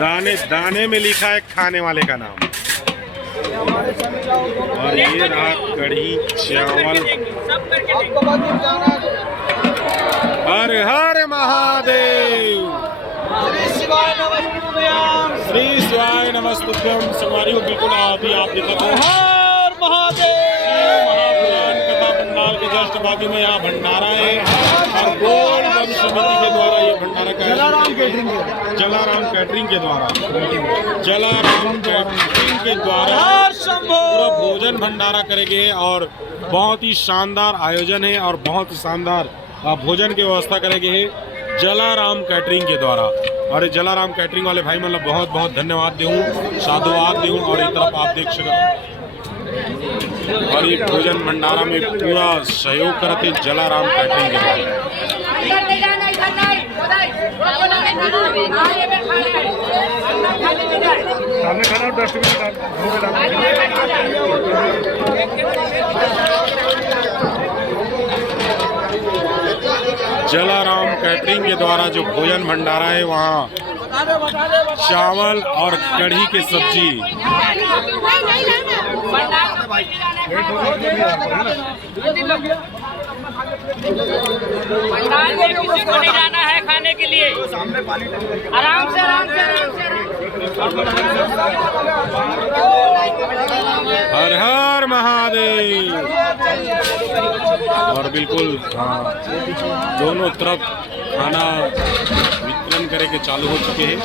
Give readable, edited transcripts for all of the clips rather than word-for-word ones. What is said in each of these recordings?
दाने दाने में लिखा है खाने वाले का नाम। और ये रहा कढ़ी चावल। हर हर महादेव। श्री शिवाय नमस्तुभ्यम। संगवारियों बिल्कुल अभी आप देखा तो हर महादेव महापुराण कथा पंडाल के जस्ट बाजू में यहाँ भंडारा है और गोल बम समिति के द्वारा ये भंडारा का जलाराम कैटरिंग के द्वारा पूरा भोजन भंडारा करेंगे और बहुत ही शानदार आयोजन है और बहुत ही शानदार भोजन की व्यवस्था करेंगे जलाराम कैटरिंग के द्वारा। और जलाराम कैटरिंग वाले भाई मतलब बहुत बहुत धन्यवाद दूँ, साधुवाद दूँ। और एक तरफ आप देख सकते और ये भोजन भंडारा में पूरा सहयोग करते जलाराम कैटरिंग के द्वारा। जलाराम कैटरिंग के द्वारा जो भोजन भंडारा है वहाँ चावल और कढ़ी की सब्जी। किसी को नहीं जाना है खाने के लिए, आराम से हर हर महादेव। और बिल्कुल हाँ दोनों तरफ खाना वितरण करे के चालू हो चुके हैं।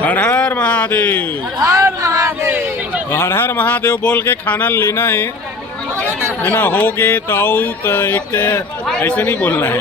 हर हर महादेव। हर हर महादेव बोल के खाना लेना है ना। हो गए तो एक ऐसे नहीं बोलना है।